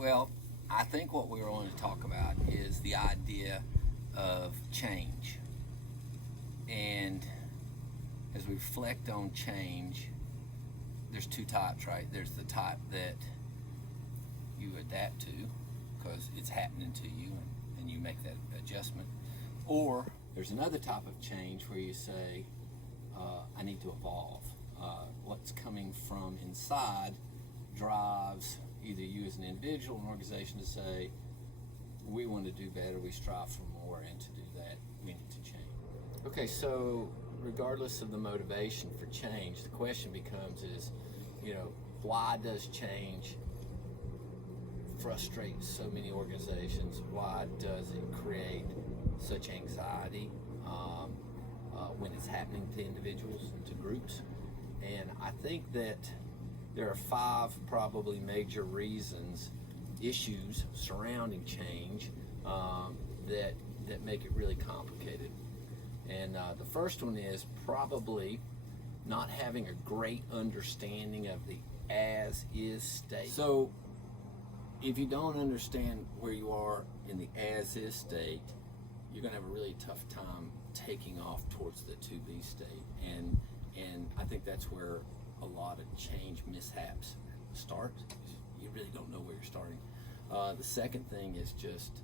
Well, I think what we were wanting to talk about is the idea of change. And as we reflect on change, there's two types, right? There's the type that you adapt to because it's happening to you and you make that adjustment. Or there's another type of change where you say, I need to evolve. What's coming from inside drives either you as an individual or an organization to say, we want to do better, we strive for more, and to do that, we need to change. Okay, so regardless of the motivation for change, the question becomes is, why does change frustrate so many organizations? Why does it create such anxiety when it's happening to individuals and to groups? And I think that there are 5 probably major reasons, issues surrounding change that make it really complicated. And the first one is probably not having a great understanding of the as-is state. So if you don't understand where you are in the as-is state, you're going to have a really tough time taking off towards the to-be state. And I think that's where a lot of change mishaps start. You really don't know where you're starting. The second thing is just,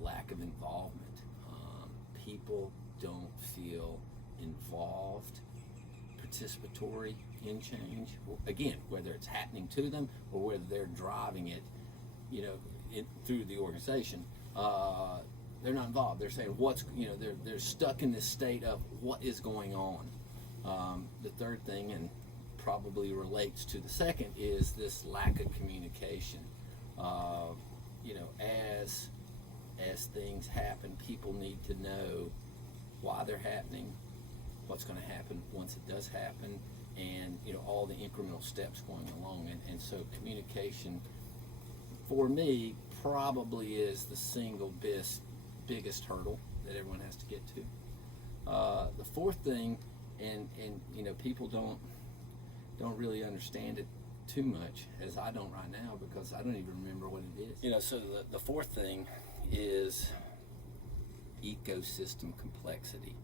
lack of involvement. People don't feel involved, participatory in change. Again, whether it's happening to them or whether they're driving it, through the organization, they're not involved. They're saying they're stuck in this state of what is going on. The third thing, and probably relates to the second, is this lack of communication. As things happen, people need to know why they're happening, what's going to happen once it does happen, and all the incremental steps going along. And so communication, for me, probably is the single biggest hurdle that everyone has to get to. The fourth thing, and people don't really understand it too much, as I don't right now, because I don't even remember what it is. So the fourth thing is ecosystem complexity.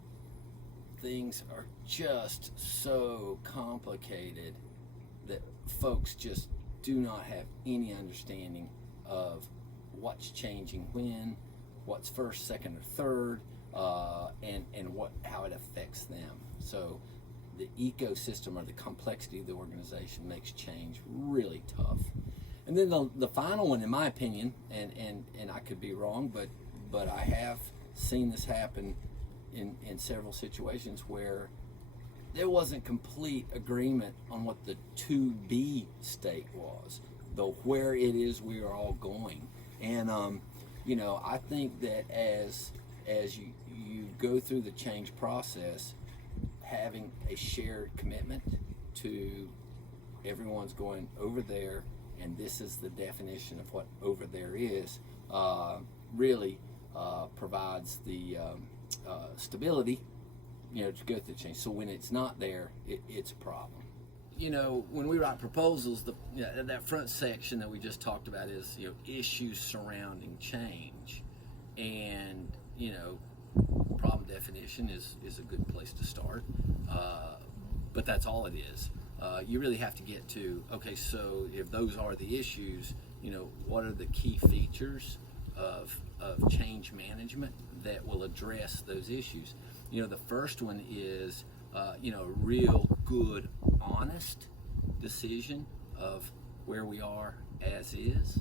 Things are just so complicated that folks just do not have any understanding of what's changing when, what's first, second, or third, and how it affects them. So the ecosystem or the complexity of the organization makes change really tough. And then the final one, in my opinion, and I could be wrong, but I have seen this happen in several situations where there wasn't complete agreement on what the to-be state was, where it is we are all going. And I think that as you go through the change process, having a shared commitment to everyone's going over there, and this is the definition of what over there is, really provides the stability, to go through the change. So when it's not there, it's a problem. When we write proposals, that front section that we just talked about is issues surrounding change, and problem definition is a good place to start, but that's all it is. You really have to get to, okay, so if those are the issues, what are the key features of change management that will address those issues? The first one is real good, honest decision of where we are as is.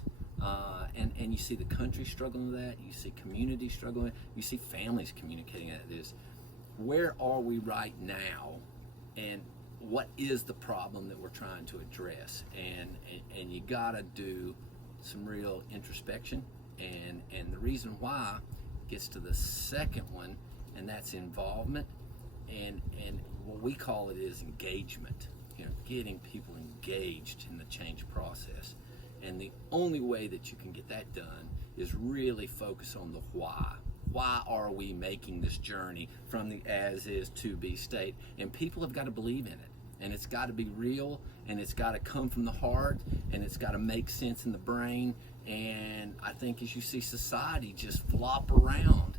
And you see the country struggling with that, you see communities struggling with it, you see families communicating that this. Where are we right now, and what is the problem that we're trying to address? And you gotta do some real introspection, and the reason why gets to the second one, and that's involvement, and what we call it is engagement. Getting people engaged in the change process. And the only way that you can get that done is really focus on the why. Why are we making this journey from the as-is to-be state? And people have got to believe in it. And it's got to be real, and it's got to come from the heart, and it's got to make sense in the brain, And I think as you see society just flop around,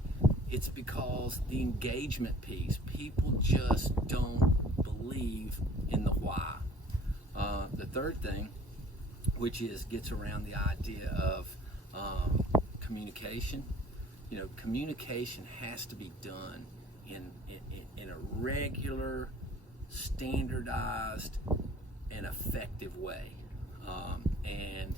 it's because the engagement piece, people just don't believe in the why. The third thing, which gets around the idea of communication. Communication has to be done in a regular, standardized, and effective way. And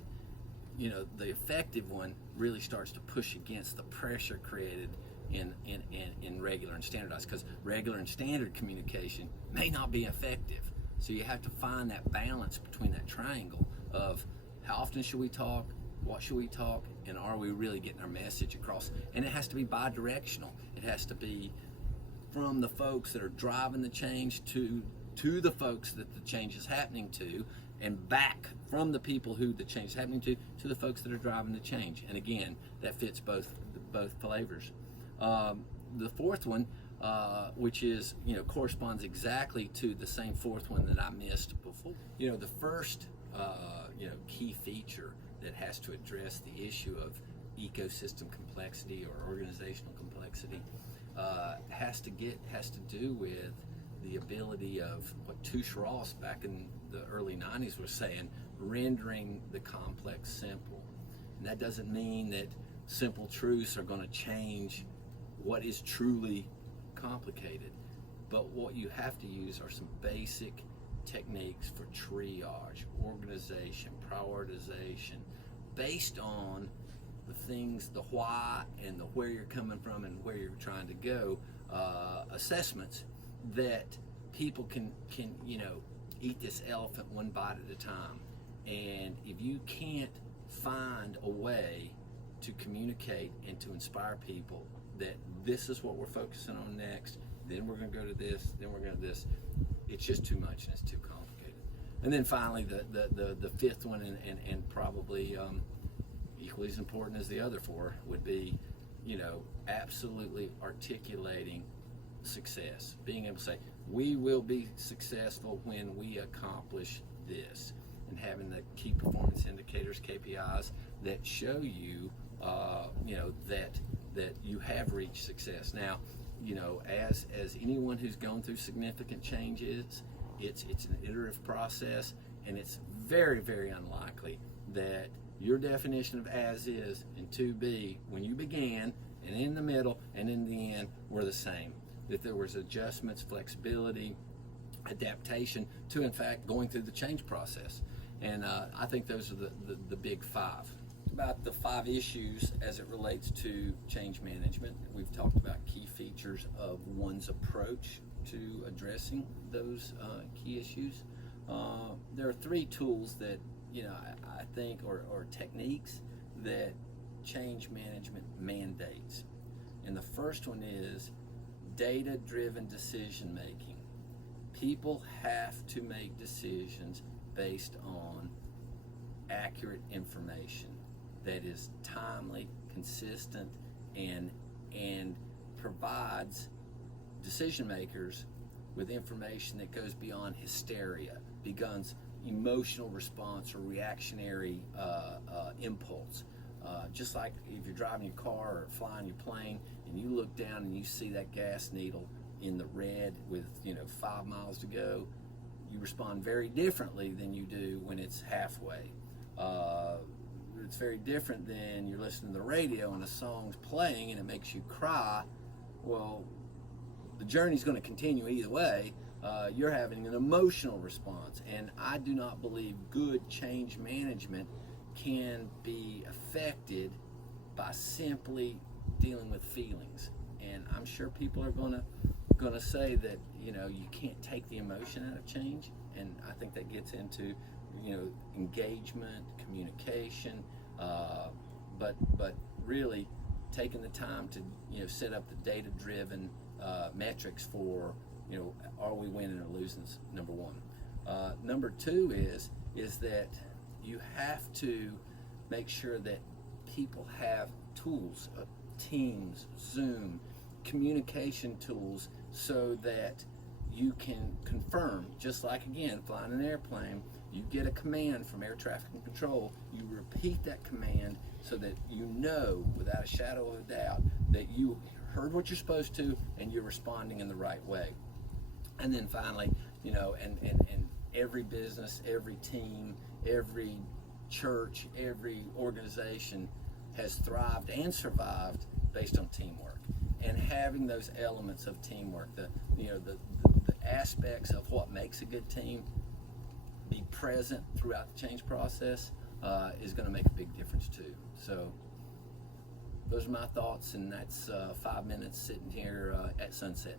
the effective one really starts to push against the pressure created in regular and standardized, because regular and standard communication may not be effective. So you have to find that balance between that triangle of how often should we talk, what should we talk, and are we really getting our message across? And it has to be bi-directional. It has to be from the folks that are driving the change to the folks that the change is happening to, and back from the people who the change is happening to the folks that are driving the change. And again, that fits both flavors. The fourth one, which is, corresponds exactly to the same fourth one that I missed before. The first, key feature that has to address the issue of ecosystem complexity or organizational complexity has to do with the ability of what Tush Ross back in the early 90s was saying, rendering the complex simple. And that doesn't mean that simple truths are going to change what is truly complicated, but what you have to use are some basic techniques for triage, organization, prioritization, based on the things, the why and the where you're coming from and where you're trying to go, assessments that people can eat this elephant one bite at a time. And if you can't find a way to communicate and to inspire people that this is what we're focusing on next, then we're going to go to this, then we're going to this, it's just too much and it's too complicated. And then finally, the fifth one, and probably equally as important as the other four, would be, absolutely articulating success, being able to say, we will be successful when we accomplish this, and having the key performance indicators, KPIs, that show you, that you have reached success. Now, as anyone who's gone through significant changes, it's an iterative process, and it's very, very unlikely that your definition of as is and to be when you began and in the middle and in the end were the same. That there was adjustments, flexibility, adaptation to, in fact, going through the change process. And I think those are the big five. About the 5 issues as it relates to change management. We've talked about key features of one's approach to addressing those key issues. There are 3 tools that I think or techniques that change management mandates. And the first one is data-driven decision making. People have to make decisions based on accurate information that is timely, consistent, and provides decision makers with information that goes beyond hysteria, beyond emotional response or reactionary impulse. Just like if you're driving your car or flying your plane and you look down and you see that gas needle in the red with 5 miles to go, you respond very differently than you do when it's halfway. It's very different than you're listening to the radio and a song's playing and it makes you cry. Well, the journey's going to continue either way. You're having an emotional response, and I do not believe good change management can be affected by simply dealing with feelings. And I'm sure people are going to say that you can't take the emotion out of change, and I think that gets into engagement, communication, but really taking the time to set up the data-driven metrics for are we winning or losing, number one. Number two is that you have to make sure that people have tools, Teams, Zoom, communication tools, so that you can confirm, just like again flying an airplane, You get a command from air traffic control, you repeat that command so that you know without a shadow of a doubt that you heard what you're supposed to and you're responding in the right way. And then finally, you know, and every business, every team, every church, every organization has thrived and survived based on teamwork. And having those elements of teamwork, the aspects of what makes a good team, be present throughout the change process is going to make a big difference too. So those are my thoughts, and that's 5 minutes sitting here at sunset.